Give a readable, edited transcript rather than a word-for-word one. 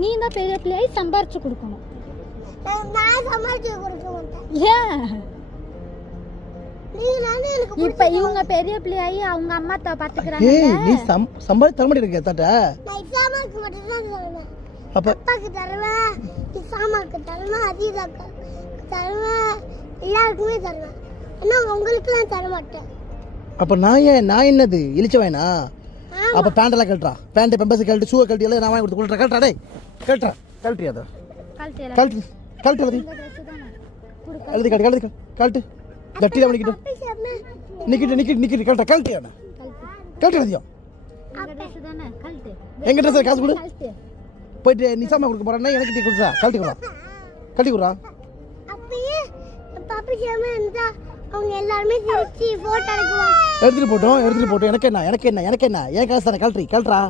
நீ தான் பெரிய பிள்ளையாய் சம்பாரிச்சு கொடுக்கணும். இப்ப இவங்க பெரிய பிள்ளையாயி அவங்க அம்மா பாத்துக்கிறாங்க. நீ சம்பாதி தர மாட்டேங்க தாட்ட. அப்ப அப்பாக்கு தருவேன், இசாமாக்கு தருவேன், அதீதாக்கு தருவேன், எல்லாருக்குமே தருவேன். ஆனா உங்களுக்குலாம் தர மாட்டேன். அப்ப நான் என்னது இழிச்சவேனா? அப்ப பேண்டெல்லாம் கழட்டா, பேண்ட் பெம்பஸ் கழட்டு, ஷூ கழட்டி எல்லாம் நான் வாங்கி கொடுத்து கொடுத்துறேன். கழட்டா டேய், கழட்டா கழட்டி அதை கழட்டு கழட்டு எழுதி எழுதி கழட்டு கழட்டு கழட்டு கட்டில பண்ணிக்கிட்டு நிக்கிட்டு கழட்டா கழட்டி அண்ணா கழட்டு எழுதியோ. எங்க ட்ரெஸ் காசு கொடு, போயிட்டு நிசாமா கொடுக்க போறேன்னா எனக்கு டீ கொடுறா, கழட்டி கொடுறா. அப்பயே பாப்பா சேமா இருந்தா அவங்க எல்லாரும் சிரிச்சி போட்டோ எடுத்துட்டு போட்டோம். எனக்கு என்ன என் காசு தானே, கழட்டுறா